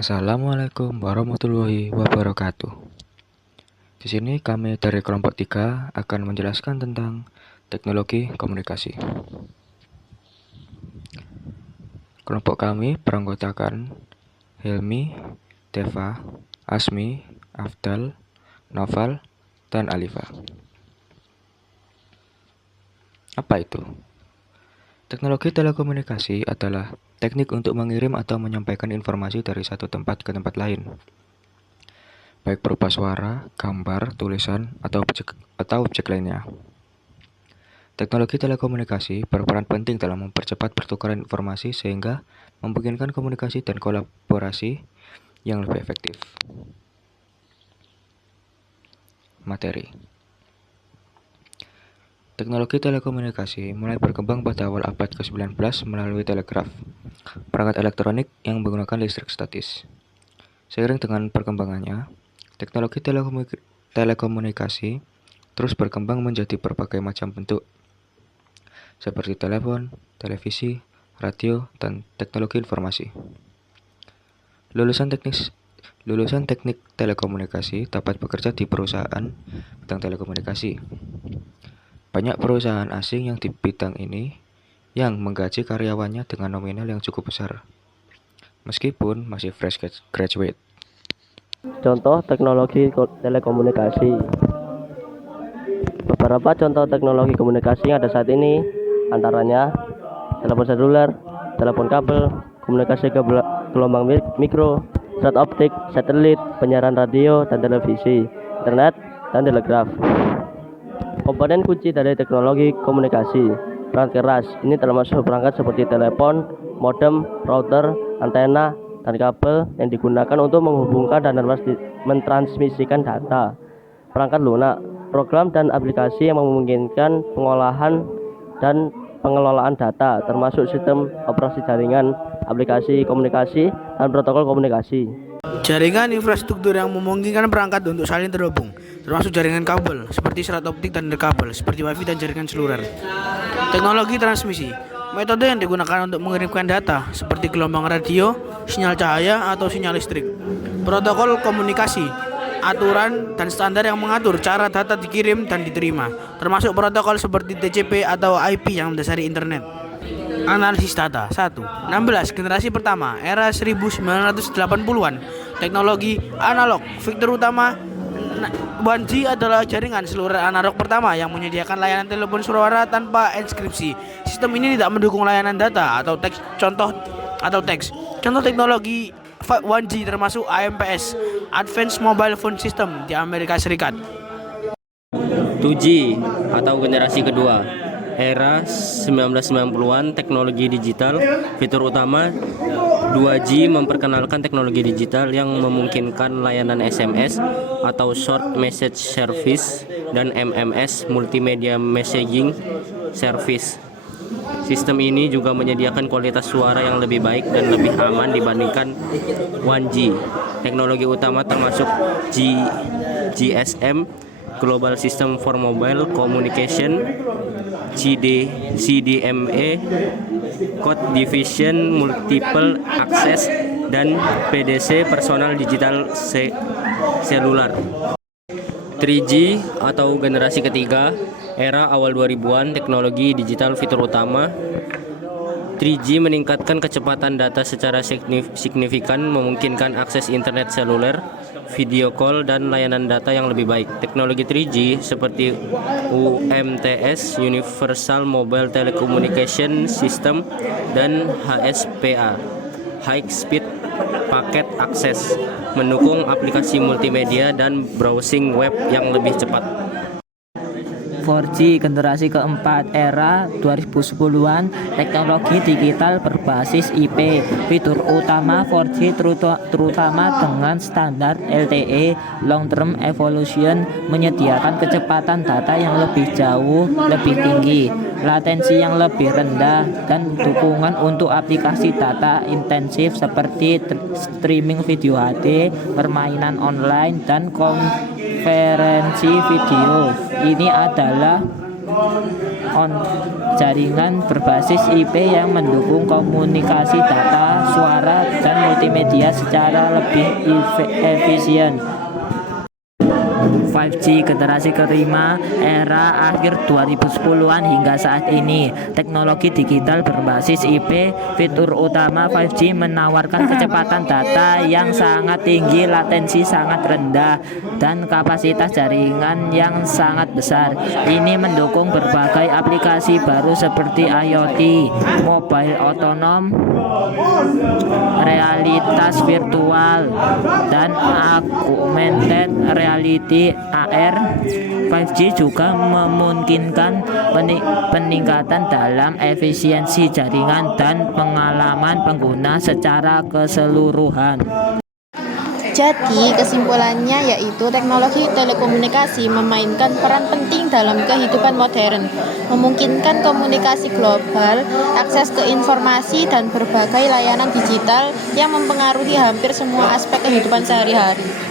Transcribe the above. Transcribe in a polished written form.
Assalamualaikum warahmatullahi wabarakatuh. Di sini kami dari kelompok 3 akan menjelaskan tentang teknologi komunikasi. Kelompok kami beranggotakan Helmi, Deva, Asmi, Afdal, Noval, dan Alifa. Apa itu? Teknologi telekomunikasi adalah teknik untuk mengirim atau menyampaikan informasi dari satu tempat ke tempat lain, baik berupa suara, gambar, tulisan, atau objek lainnya. Teknologi telekomunikasi berperan penting dalam mempercepat pertukaran informasi sehingga memungkinkan komunikasi dan kolaborasi yang lebih efektif. Materi. Teknologi telekomunikasi mulai berkembang pada awal abad ke-19 melalui telegraf, perangkat elektronik yang menggunakan listrik statis. Seiring dengan perkembangannya, teknologi telekomunikasi terus berkembang menjadi berbagai macam bentuk, seperti telepon, televisi, radio, dan teknologi informasi. Lulusan teknik telekomunikasi dapat bekerja di perusahaan bidang telekomunikasi. Banyak perusahaan asing yang di bidang ini yang menggaji karyawannya dengan nominal yang cukup besar, meskipun masih fresh graduate. Contoh teknologi telekomunikasi. Beberapa contoh teknologi komunikasi yang ada saat ini antaranya telepon seluler, telepon kabel, komunikasi gelombang mikro, zat optik, satelit, penyiaran radio dan televisi, internet, dan telegraf. Komponen kunci dari teknologi komunikasi. Perangkat keras ini termasuk perangkat seperti telepon, modem, router, antena, dan kabel yang digunakan untuk menghubungkan dan mentransmisikan data. Perangkat lunak, program dan aplikasi yang memungkinkan pengolahan dan pengelolaan data, termasuk sistem operasi jaringan, aplikasi komunikasi, dan protokol komunikasi. Jaringan infrastruktur yang memungkinkan perangkat untuk saling terhubung, termasuk jaringan kabel, seperti serat optik dan kabel, seperti wifi dan jaringan seluler. Teknologi transmisi, metode yang digunakan untuk mengirimkan data, seperti gelombang radio, sinyal cahaya, atau sinyal listrik. Protokol komunikasi, aturan dan standar yang mengatur cara data dikirim dan diterima, termasuk protokol seperti TCP atau IP yang mendasari internet. Analisis data 1. 16. Generasi pertama, era 1980-an. Teknologi analog. Fitur utama 1G adalah jaringan seluler analog pertama yang menyediakan layanan telepon suara tanpa enskripsi. Sistem ini tidak mendukung layanan data atau teks. Contoh teknologi 1G termasuk AMPS, Advanced Mobile Phone System di Amerika Serikat. 2G atau generasi kedua, era 1990-an, teknologi digital. Fitur utama 2G memperkenalkan teknologi digital yang memungkinkan layanan SMS atau Short Message Service dan MMS, Multimedia Messaging Service. Sistem ini juga menyediakan kualitas suara yang lebih baik dan lebih aman dibandingkan 1G. Teknologi utama termasuk GSM, Global System for Mobile Communication, CDMA, Code Division, Multiple Access, dan PDC, Personal Digital Cellular. 3G atau generasi ketiga, era awal 2000-an, teknologi digital. Fitur utama 3G meningkatkan kecepatan data secara signifikan, memungkinkan akses internet seluler, video call, dan layanan data yang lebih baik. Teknologi 3G seperti UMTS, Universal Mobile Telecommunication System, dan HSPA, High Speed Packet Access, mendukung aplikasi multimedia dan browsing web yang lebih cepat. 4G generasi keempat, era 2010-an, teknologi digital berbasis IP. Fitur utama 4G terutama dengan standar LTE Long Term Evolution menyediakan kecepatan data yang lebih jauh lebih tinggi, latensi yang lebih rendah, dan dukungan untuk aplikasi data intensif seperti streaming video HD, permainan online, dan konferensi video. Ini adalah on jaringan berbasis IP yang mendukung komunikasi data, suara, dan multimedia secara lebih efisien. 5G generasi kelima era akhir 2010-an hingga saat ini. Teknologi digital berbasis IP, fitur utama 5G menawarkan kecepatan data yang sangat tinggi, latensi sangat rendah, dan kapasitas jaringan yang sangat besar. Ini mendukung berbagai aplikasi baru seperti IoT, mobile otonom, realitas virtual, dan augmented reality AR. 5G juga memungkinkan peningkatan dalam efisiensi jaringan dan pengalaman pengguna secara keseluruhan. Jadi, kesimpulannya yaitu teknologi telekomunikasi memainkan peran penting dalam kehidupan modern, memungkinkan komunikasi global, akses ke informasi, dan berbagai layanan digital yang mempengaruhi hampir semua aspek kehidupan sehari-hari.